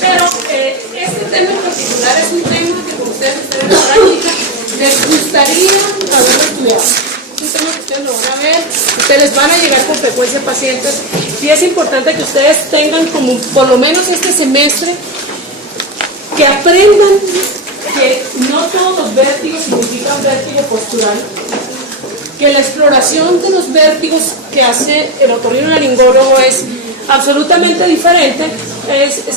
Pero este tema en particular es un tema que, como ustedes están en la práctica, les gustaría haberlo estudiado. Es un tema que ustedes lo van a ver, ustedes van a llegar con frecuencia pacientes, y es importante que ustedes tengan como por lo menos este semestre que aprendan que no todos los vértigos significan vértigo postural, que la exploración de los vértigos que hace el otorrinolaringólogo es absolutamente diferente.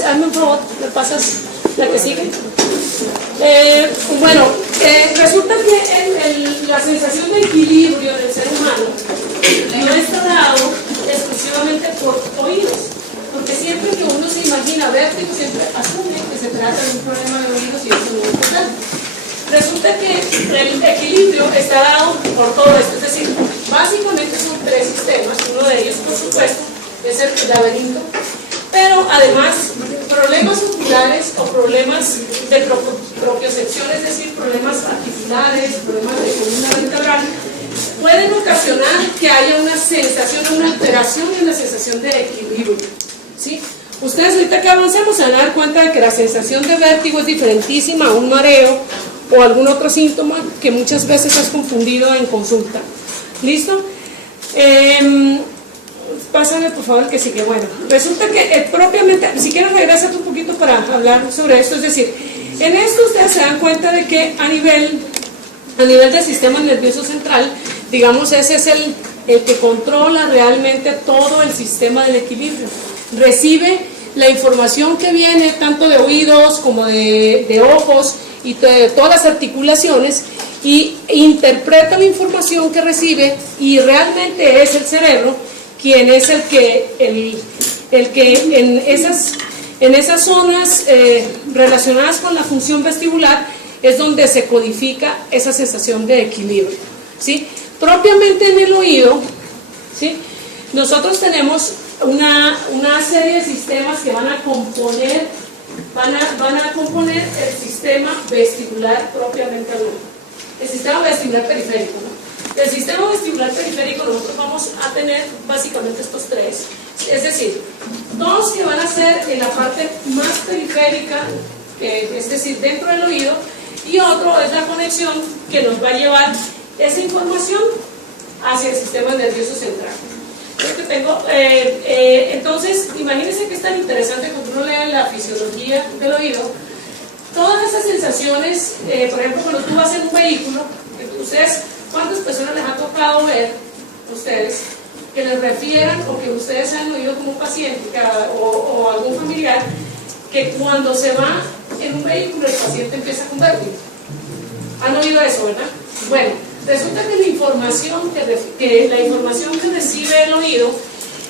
Hazme un favor, ¿me pasas la que sigue? Resulta que la sensación de equilibrio del ser humano no está dado exclusivamente por oídos, porque siempre que uno se imagina vértigo, siempre asume que se trata de un problema de oídos y eso no es verdad. Resulta que el equilibrio está dado por todo esto, es decir, básicamente son tres sistemas. Uno de ellos, por supuesto, es el laberinto, pero además problemas oculares o problemas de propiocepción, es decir, problemas articulares, problemas de columna vertebral, pueden ocasionar que haya una sensación, una alteración en la sensación de equilibrio, ¿sí? Ustedes ahorita que avancemos se van a dar cuenta de que la sensación de vértigo es diferentísima a un mareo o algún otro síntoma que muchas veces es confundido en consulta. ¿Listo? Pásame por favor que sigue. Bueno, resulta que propiamente, si quieres regrésate un poquito para hablar sobre esto, es decir, en esto ustedes se dan cuenta de que a nivel del sistema nervioso central, digamos, ese es el que controla realmente todo el sistema del equilibrio. Recibe la información que viene tanto de oídos como de ojos y de todas las articulaciones, y interpreta la información que recibe, y realmente es el cerebro quien es el que en esas zonas relacionadas con la función vestibular es donde se codifica esa sensación de equilibrio, ¿sí? Propiamente en el oído, ¿sí? Nosotros tenemos una serie de sistemas que van a componer el sistema vestibular propiamente hablando, el sistema vestibular periférico, ¿no? Del sistema vestibular periférico nosotros vamos a tener básicamente estos tres, es decir, dos que van a ser en la parte más periférica, es decir, dentro del oído, y otro es la conexión que nos va a llevar esa información hacia el sistema nervioso central. Creo que tengo, entonces, imagínense que es tan interesante cuando uno lee la fisiología del oído, todas esas sensaciones, por ejemplo, cuando tú vas en un vehículo, ustedes, ¿cuántas personas les ha tocado ver ustedes que les refieran o que ustedes han oído como un paciente o algún familiar que cuando se va en un vehículo el paciente empieza con vértigo? ¿Han oído eso, verdad? Bueno, resulta que la información que recibe el oído,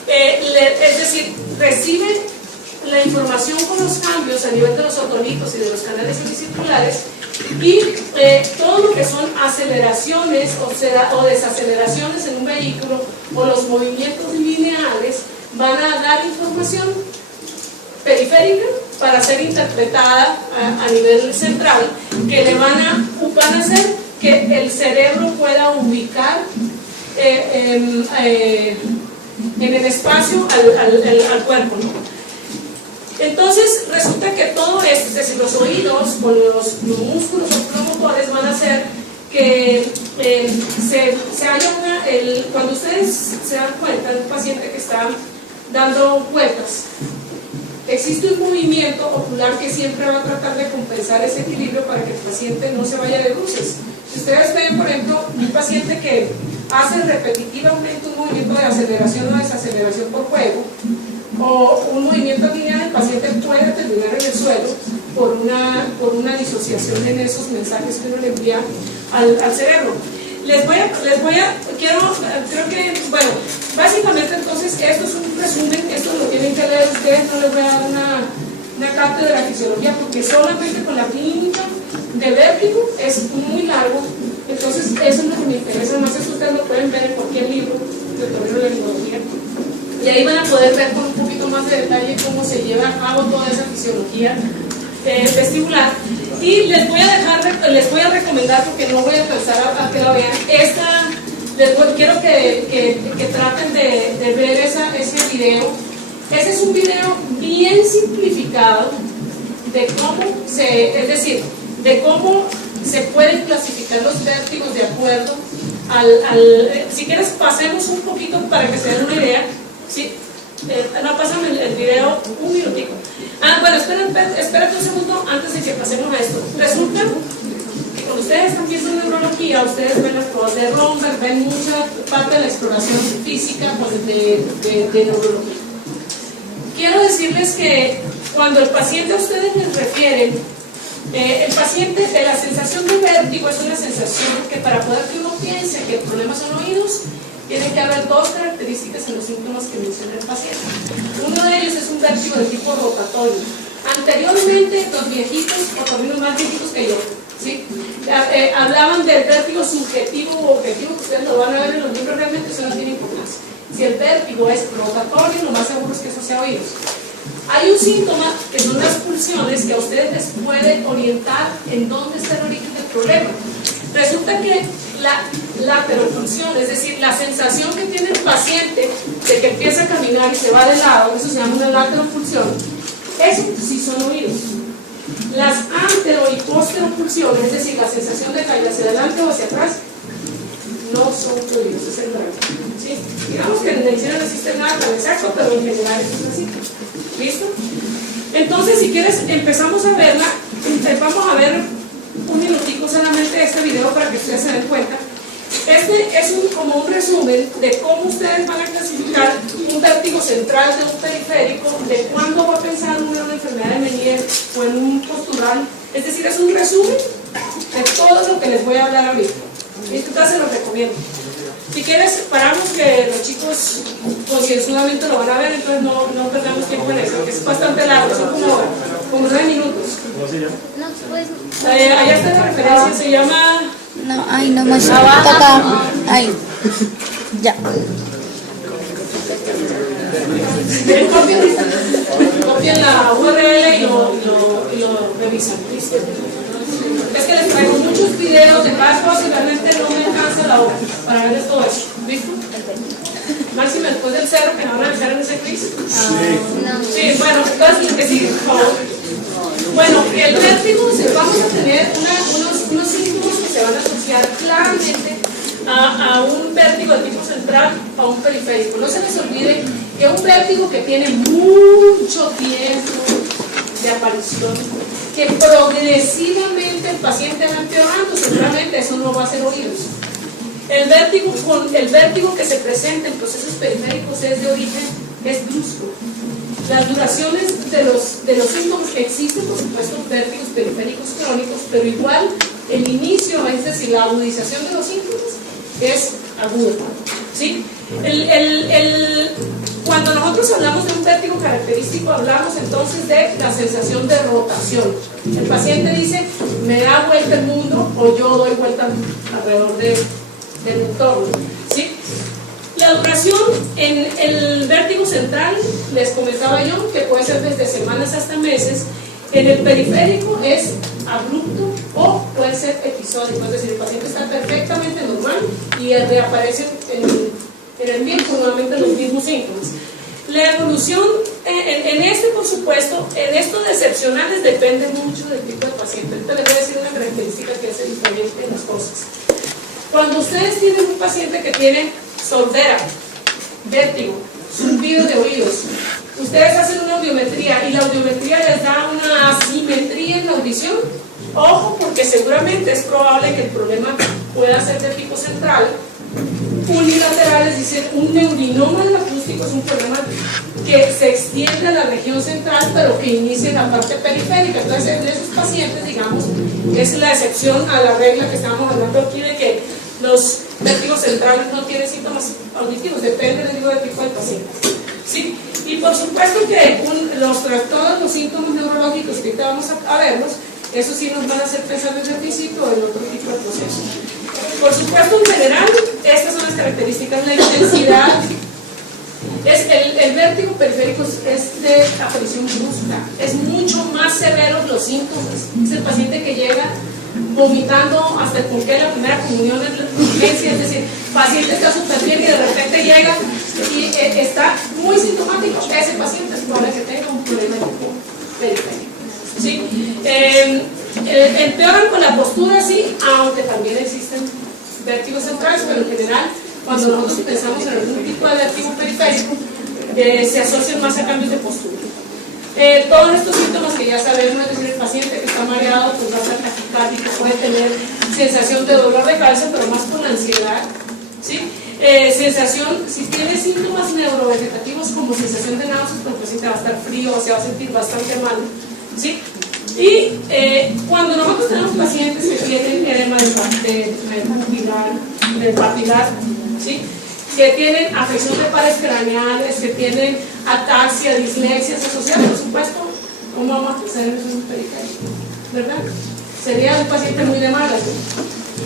es decir, recibe la información con los cambios a nivel de los otolitos y de los canales semicirculares, y todo lo que son aceleraciones o desaceleraciones en un vehículo o los movimientos lineales van a dar información periférica para ser interpretada a nivel central, que le van a hacer que el cerebro pueda ubicar en el espacio al cuerpo, ¿no? Entonces resulta que todo esto, es decir, los oídos con los músculos oculomotores van a hacer que se haya cuando ustedes se dan cuenta de un paciente que está dando vueltas, existe un movimiento ocular que siempre va a tratar de compensar ese equilibrio para que el paciente no se vaya de bruces. Si ustedes ven, por ejemplo, un paciente que hace repetitivamente un movimiento de aceleración o desaceleración por juego, o un movimiento lineal, el paciente puede terminar en el suelo por una disociación en esos mensajes que uno le envía al cerebro. Creo que, bueno, básicamente entonces esto es un resumen, esto lo tienen que leer ustedes, no les voy a dar una cátedra de fisiología porque solamente con la clínica de vértigo es muy largo, entonces eso es lo que me interesa más, eso ustedes lo pueden ver en cualquier libro de otorrinolaringología. Y ahí van a poder ver con un poquito más de detalle cómo se lleva a cabo toda esa fisiología vestibular. Y les voy a recomendar, porque no voy a alcanzar a que la vean, quiero que traten de ver ese video. Ese es un video bien simplificado de cómo es decir, de cómo se pueden clasificar los vértigos de acuerdo si quieres pasemos un poquito para que se den una idea, ¿sí? No, pásame el video un minutico. Bueno, espérate un segundo antes de que pasemos a esto. Resulta que cuando ustedes están viendo neurología, ustedes ven las pruebas de Romberg, ven mucha parte de la exploración física de neurología. Quiero decirles que cuando el paciente a ustedes les refieren, el paciente de la sensación de vértigo es una sensación que para poder que uno piense que el problema son oídos, tiene que haber dos características en los síntomas que menciona el paciente. Uno de ellos es un vértigo de tipo rotatorio. Anteriormente, los viejitos, o también los más viejitos que yo, ¿sí? Hablaban del vértigo subjetivo o objetivo, que ustedes lo van a ver en los libros, realmente eso no tiene importancia. Si el vértigo es rotatorio, lo más seguro es que eso sea oídos. Hay un síntoma que son las pulsiones que a ustedes les puede orientar en dónde está el origen del problema. Resulta que la lateropulsión, es decir, la sensación que tiene el paciente de que empieza a caminar y se va de lado, eso se llama una lateropulsión, eso sí son oídos. Las antero y posteropulsiones, es decir, la sensación de caer hacia adelante o hacia atrás, no son oídos, es el rango, ¿sí? Digamos que en medicina no existe nada tan exacto, pero en general eso es así. ¿Listo? Entonces, si quieres, empezamos a verla. Vamos a ver un minutico solamente este video para que ustedes se den cuenta. Este es como un resumen de cómo ustedes van a clasificar un vértigo central de un periférico, de cuándo va a pensar uno en una enfermedad de Meniere o en un postural. Es decir, es un resumen de todo lo que les voy a hablar ahorita. Esto se los recomiendo. Si quieres, paramos que los chicos concienzudamente lo van a ver, entonces no perdamos tiempo en eso, que es bastante largo, son como 9 minutos. ¿Cómo se llama? No, pues. Allá está la referencia, se llama... No, ay, no me toca. Ay, ya. Copien la URL y lo revisan, ¿listo? Es que les traigo muchos videos de cada cosa y realmente no me alcanza la hora para verles todo eso. ¿Listo? Máximo después del cerro que no van a avisar en ese quiz. Sí, bueno, entonces lo que sigue, por favor. Bueno, el vértigo, vamos a tener unos síntomas que se van a asociar claramente a un vértigo de tipo central, a un periférico. No se les olvide que un vértigo que tiene mucho tiempo de aparición, que progresivamente el paciente va empeorando, seguramente eso no va a ser oídos. El vértigo que se presenta en procesos periféricos es de origen, es brusco. Las duraciones de los síntomas que existen, por supuesto, vértigos periféricos crónicos, pero igual el inicio, es decir, la agudización de los síntomas es aguda, ¿sí? Cuando nosotros hablamos de un vértigo característico, hablamos entonces de la sensación de rotación. El paciente dice, me da vuelta el mundo, o yo doy vuelta alrededor del entorno, ¿sí? La duración en el vértigo central, les comentaba yo, que puede ser desde semanas hasta meses. En el periférico es abrupto o puede ser episódico, es decir, el paciente está perfectamente normal y reaparecen en el tiempo nuevamente los mismos síntomas. La evolución en este, por supuesto, en estos excepcionales depende mucho del tipo de paciente. Ahorita les voy a decir una característica que hace diferente en las cosas. Cuando ustedes tienen un paciente que tiene sordera, vértigo, zumbido de oídos, ustedes hacen una audiometría y la audiometría les da una asimetría en la audición. Ojo, porque seguramente es probable que el problema pueda ser de tipo central, unilateral, es decir, un neurinoma del acústico es un problema que se extiende a la región central, pero que inicia en la parte periférica. Entonces, en esos pacientes, digamos, es la excepción a la regla que estábamos hablando aquí de que los vértigos centrales no tienen síntomas auditivos, depende del tipo del paciente, ¿sí? Y por supuesto que todos los síntomas neurológicos que ahorita vamos a verlos, eso sí nos van a hacer pensar en el físico o en otro tipo de proceso. Por supuesto, en general, estas son las características. La intensidad, el vértigo periférico es de aparición brusca, es mucho más severos los síntomas. Es el paciente que llega vomitando hasta el porqué de la primera comunión en la urgencia, es decir, el paciente está súper bien y de repente llega y está muy sintomático. Ese paciente es probable que tenga un problema periférico, ¿sí? Empeoran con la postura, sí, aunque también existen vértigos centrales, pero en general, cuando nosotros pensamos en algún tipo de vértigo periférico, se asocian más a cambios de postura. Todos estos síntomas que ya sabemos, es decir, el paciente que está mareado, pues va a estar taquicárdico, puede tener sensación de dolor de cabeza, pero más con ansiedad, ¿sí? Sensación, si tiene síntomas neurovegetativos como sensación de náuseas, pues el paciente va a estar frío, se va a sentir bastante mal, ¿sí? Y cuando nosotros tenemos pacientes que tienen edema del papilar, ¿sí? Que tienen afección de pares craneales, que tienen ataxia, dislexias asociadas, por supuesto, ¿cómo vamos a pensar en un periférico? ¿Verdad? Sería un paciente muy de malas, ¿no?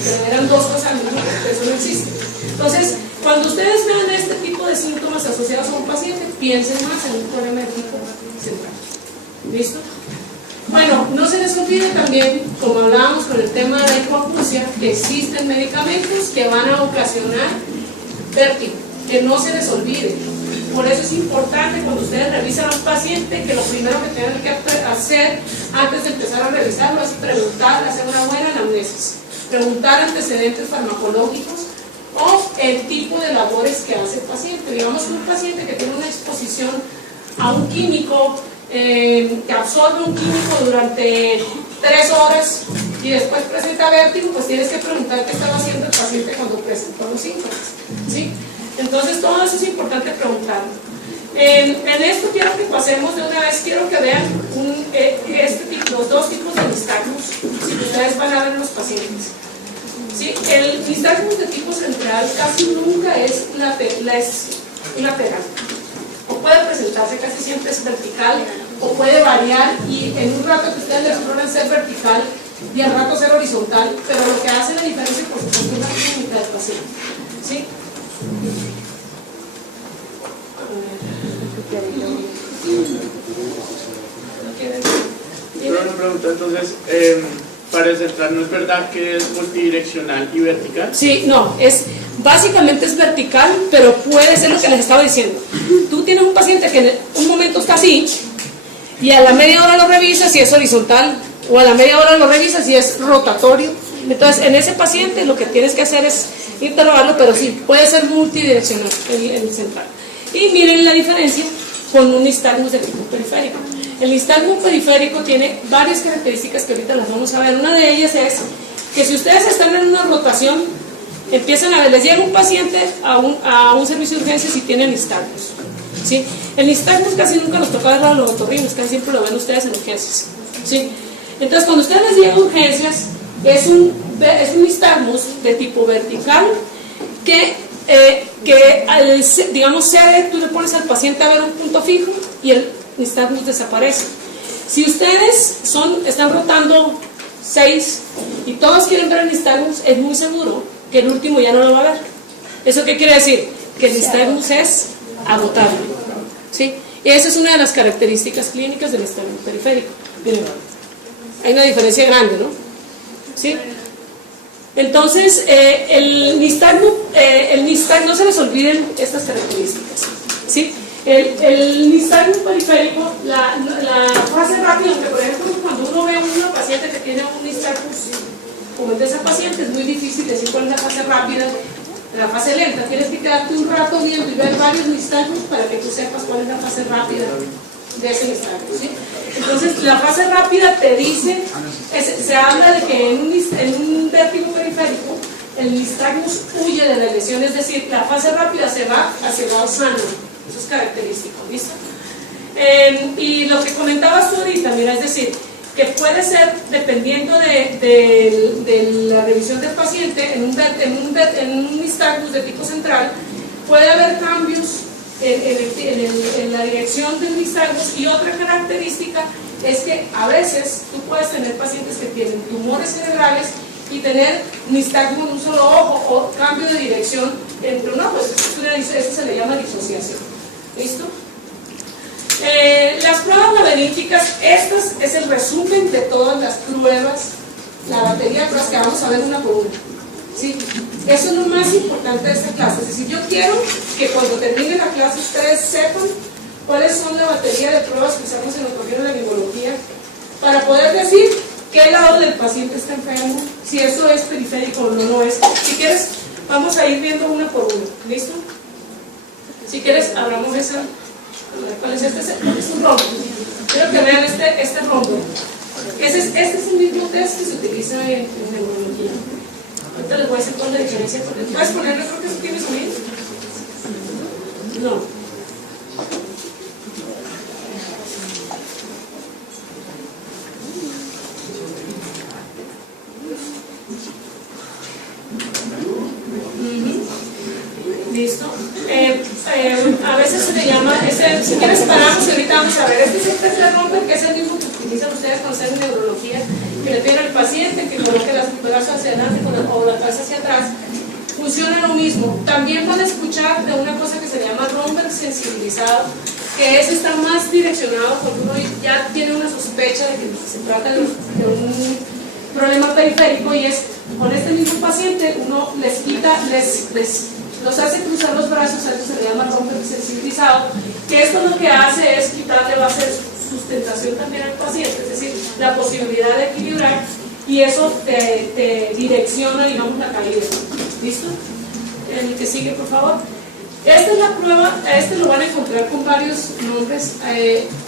Pero eran dos cosas, ¿no? Eso no existe. Entonces, cuando ustedes vean este tipo de síntomas asociados a un paciente, piensen más en un problema de tipo central. ¿Listo? Bueno, no se les olvide también, como hablábamos con el tema de la hipoacusia, que existen medicamentos que van a ocasionar vértigo, que no se les olvide. Por eso es importante cuando ustedes revisan a un paciente que lo primero que tienen que hacer antes de empezar a revisarlo es preguntar, hacer una buena anamnesis, preguntar antecedentes farmacológicos o el tipo de labores que hace el paciente. Digamos que un paciente que tiene una exposición a un químico, que absorbe un químico durante 3 horas y después presenta vértigo, pues tienes que preguntar qué estaba haciendo el paciente cuando presentó los síntomas, ¿sí? Entonces todo eso es importante preguntarlo. En esto quiero que pasemos de una vez, quiero que vean los dos tipos de nistagmus, si ustedes van a ver en los pacientes. ¿Sí? El nistagmus de tipo central casi nunca es lateral, o puede presentarse, casi siempre es vertical, o puede variar y en un rato que ustedes le exploran ser vertical y al rato ser horizontal, pero lo que hace la diferencia por supuesto es la clínica del paciente. ¿Sí? Pero una pregunta, entonces, para el central, ¿no es verdad que es multidireccional y vertical? Sí, no, básicamente es vertical, pero puede ser lo que les estaba diciendo. Tú tienes un paciente que en un momento está así y a la media hora lo revisas y es horizontal, o a la media hora lo revisas y es rotatorio. Entonces, en ese paciente lo que tienes que hacer es interrogarlo, pero sí, puede ser multidireccional el central. Y miren la diferencia con un nistagmus de tipo periférico. El nistagmus periférico tiene varias características que ahorita las vamos a ver. Una de ellas es que si ustedes están en una rotación, empiezan a ver, les llega un paciente a un servicio de urgencias y tiene nistagmus, ¿sí? El nistagmus casi nunca nos toca verlo a los otorrinos, casi siempre lo ven ustedes en urgencias, ¿sí? Entonces, cuando ustedes les llegan a urgencias, es un nistagmus de tipo vertical que digamos, tú le pones al paciente a ver un punto fijo y el nistagmus desaparece. Si ustedes están rotando 6 y todos quieren ver el nistagmus, es muy seguro que el último ya no lo va a ver. ¿Eso qué quiere decir? Que el nistagmus es agotable, ¿sí? Y esa es una de las características clínicas del nistagmus periférico. Miren, hay una diferencia grande, ¿no? ¿Sí? Entonces, el nistagmus, no se les olviden estas características, ¿sí? El nistagmus periférico, la fase rápida, aunque por ejemplo cuando uno ve a una paciente que tiene un nistagmus como el de esa paciente, es muy difícil decir cuál es la fase rápida, la fase lenta. Tienes que quedarte un rato viendo y ver varios nistagmus para que tú sepas cuál es la fase rápida de ese nistagmus, ¿sí? Entonces, la fase rápida te dice, se habla de que en un vértigo periférico el nistagmus huye de la lesión, es decir, la fase rápida se va hacia el lado sano. Eso es característico, ¿listo? Y lo que comentabas tú ahorita, mira, es decir, que puede ser, dependiendo de la revisión del paciente, en un nistagmus de tipo central, puede haber cambios en la dirección del nistagmus, y otra característica es que a veces tú puedes tener pacientes que tienen tumores cerebrales y tener nistagmus en un solo ojo o cambio de dirección entre un ojo. Eso se le llama disociación. ¿Listo? Las pruebas laberínticas, estas es el resumen de todas las pruebas, la batería de pruebas que vamos a ver una por una. ¿Sí? Eso es lo más importante de esta clase. Es decir, yo quiero que cuando termine la clase ustedes sepan cuáles son la batería de pruebas que usamos en otorrinolaringología para poder decir qué lado del paciente está enfermo, si eso es periférico o no lo es. Si quieres, vamos a ir viendo una por una, ¿listo? Si quieres, hablamos de esa. ¿Cuál es este? Es un rombo. Quiero que vean este rombo. Este es el mismo test que se utiliza en neurología. Ahorita les voy a decir cuál es la diferencia. ¿Puedes ponerle? Creo que eso tiene sonido. No. Listo. A veces se le llama, si quieres paramos y ahorita vamos a ver, este es el test de Romberg, que es el mismo que utilizan ustedes cuando están en neurología, que le piden al paciente que coloque los brazos hacia adelante o la cabeza hacia atrás. Funciona lo mismo. También van a escuchar de una cosa que se llama Romberg sensibilizado, que ese está más direccionado cuando uno ya tiene una sospecha de que se trata de un problema periférico, y es con este mismo paciente uno les quita, los hace cruzar los brazos, a eso se le llama Romberg sensibilizado, que esto lo que hace es quitarle base de sustentación también al paciente, es decir, la posibilidad de equilibrar, y eso te direcciona, digamos, la caída. ¿Listo? El que sigue, por favor. Esta es la prueba, lo van a encontrar con varios nombres,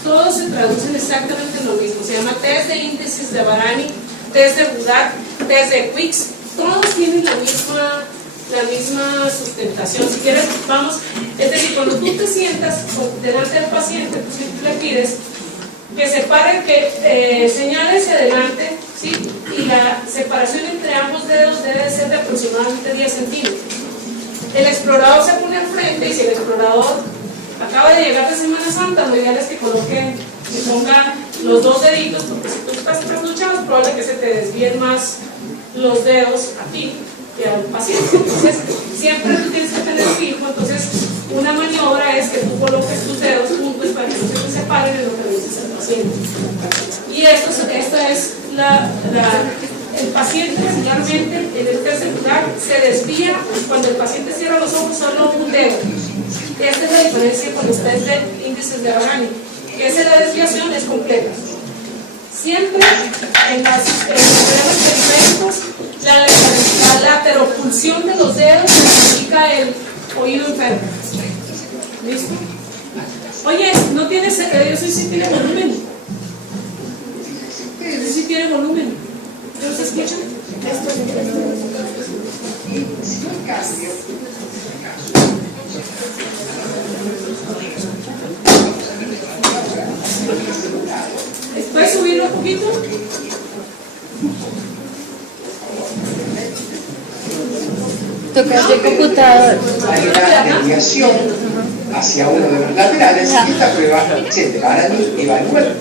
todos se traducen exactamente en lo mismo, se llama test de índices de Varani, test de Budak, test de Quicks, todos tienen la misma sustentación. Si quieres, vamos, es decir, cuando tú te sientas delante del paciente, tú le pides que separe, que señale hacia adelante, ¿sí? Y la separación entre ambos dedos debe ser de aproximadamente 10 centímetros. El explorador se pone al frente, y si el explorador acaba de llegar de Semana Santa, lo ideal es que ponga los dos deditos, porque si tú estás trasnochado, es probable que se te desvíen más los dedos a ti que al paciente. Entonces, siempre tú tienes que tener fijo. Entonces, una maniobra es que tú coloques tus dedos juntos para que no se te separen en lo que le dices al paciente. Y esta es el paciente regularmente en el test celular se desvía cuando el paciente cierra los ojos solo un dedo. Esta es la diferencia con los test de índices de Varani, que es la desviación es completa. Siempre en los problemas periféricos la lateropulsión de los dedos indica el oído enfermo. ¿Listo? Oye, no tienes, eso sí tiene volumen. Eso sí tiene volumen. ¿No se escucha? ¿Puedes subirlo un poquito? Toca de computador. Hay una desviación hacia uno de los laterales, y esta prueba se te van a evaluar.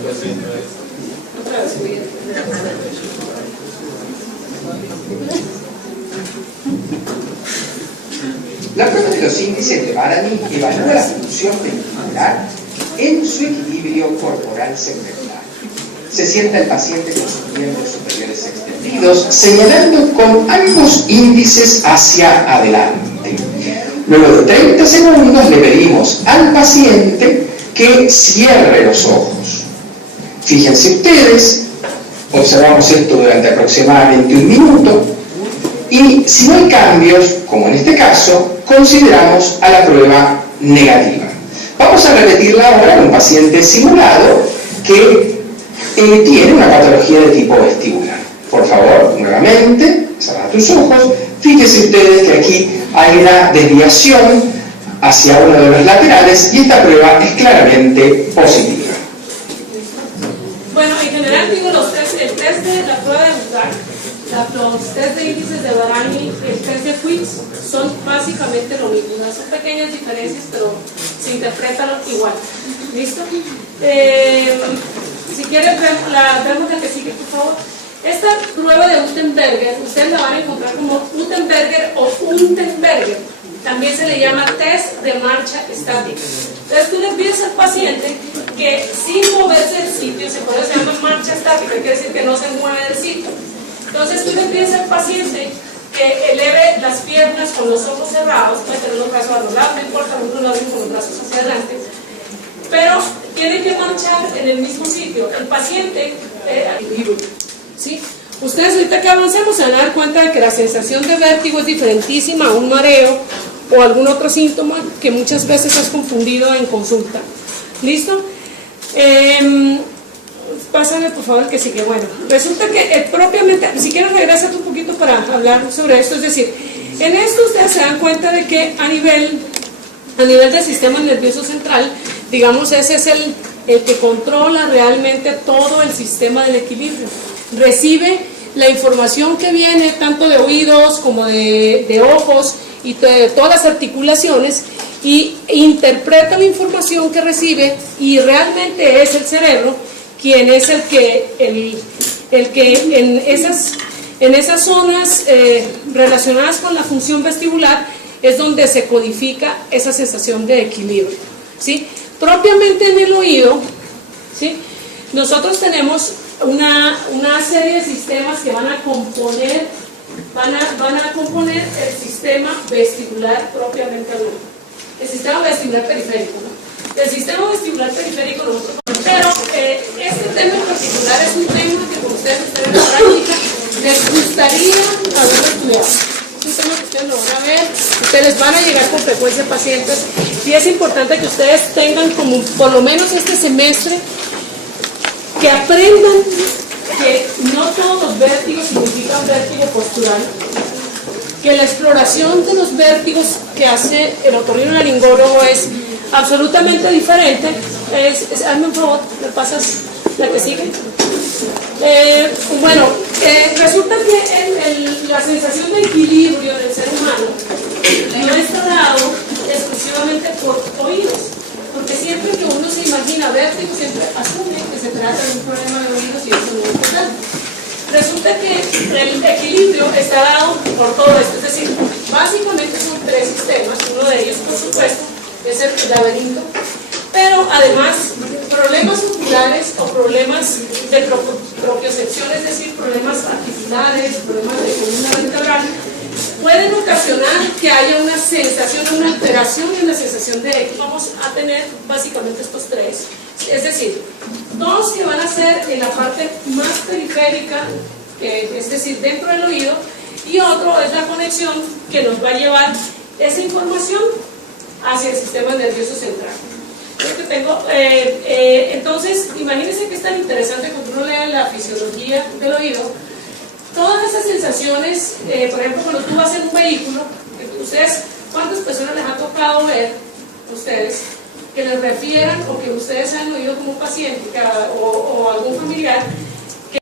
La prueba de los índices de Varani evalúa la función vestibular en su equilibrio corporal segmental. Se sienta el paciente con sus miembros superiores extendidos, señalando con ambos índices hacia adelante. Luego de 30 segundos le pedimos al paciente que cierre los ojos. Fíjense ustedes, observamos esto durante aproximadamente un minuto, y si no hay cambios, como en este caso, consideramos a la prueba negativa. Vamos a repetirla ahora con un paciente simulado que tiene una patología de tipo vestibular. Por favor, nuevamente, cierra tus ojos. Fíjense ustedes que aquí hay una desviación hacia uno de los laterales, y esta prueba es claramente positiva. Bueno, en general digo el test de la prueba de Budak, los test de índices de Varani, el test de Quicks son básicamente lo mismo. Son pequeñas diferencias, pero se interpretan igual. ¿Listo? Si quieres, vemos la que sigue, por favor. Esta prueba de Unterberger, ustedes la van a encontrar como Unterberger o Unterberger. También se le llama test de marcha estática. Entonces tú le pides al paciente que sin moverse del sitio, por eso se llama marcha estática, quiere decir que no se mueve del sitio. Entonces tú le pides al paciente que eleve las piernas con los ojos cerrados, puede tener los brazos a los lados, no importa, uno lo hace con los brazos hacia adelante, pero tiene que marchar en el mismo sitio. El paciente, equilibrio, ¿sí? Ustedes ahorita que avancemos se van a dar cuenta de que la sensación de vértigo es diferentísima a un mareo o algún otro síntoma que muchas veces es confundido en consulta. ¿Listo? Pásame por favor que sigue. Bueno, resulta que propiamente, si quieres regrésate un poquito para hablar sobre esto, es decir, en esto ustedes se dan cuenta de que a nivel del sistema nervioso central, digamos, ese es el que controla realmente todo el sistema del equilibrio. Recibe la información que viene tanto de oídos como de ojos y de todas las articulaciones y interpreta la información que recibe y realmente es el cerebro quien es el que en esas zonas relacionadas con la función vestibular es donde se codifica esa sensación de equilibrio, ¿sí? Propiamente en el oído, ¿sí? Nosotros tenemos una serie de sistemas que van a componer el sistema vestibular propiamente hablando. El sistema vestibular periférico, ¿no? El sistema vestibular periférico nosotros, pero este tema en particular es un tema que con ustedes en la práctica les gustaría haber estudiado. Es un tema que ustedes lo van a ver, ustedes van a llegar con frecuencia pacientes y es importante que ustedes tengan como por lo menos este semestre que aprendan que no todos los vértigos significan vértigo postural, que la exploración de los vértigos que hace el otorrinolaringólogo es absolutamente diferente. Hazme un favor, ¿me pasas la que sigue? Resulta que la sensación de equilibrio del ser humano no está dado exclusivamente por oídos, porque siempre que uno se imagina vértigo, siempre asume que se trata de un problema de oídos y eso no es verdad. Resulta que el equilibrio está dado por todo esto, es decir, básicamente son tres sistemas, uno de ellos, por supuesto, es el laberinto, pero además problemas oculares o problemas de propiocepción, es decir, problemas articulares, problemas de columna vertebral, pueden ocasionar que haya una sensación, una alteración en la sensación de equilibrio. Vamos a tener básicamente estos tres, es decir, dos que van a ser en la parte más periférica, es decir, dentro del oído, y otro es la conexión que nos va a llevar esa información hacia el sistema nervioso central. Entonces, imagínense que es tan interesante cuando uno lee la fisiología del oído. Todas esas sensaciones, por ejemplo, cuando tú vas en un vehículo, ustedes, ¿cuántas personas les ha tocado ver ustedes que les refieran o que ustedes han oído como paciente o algún familiar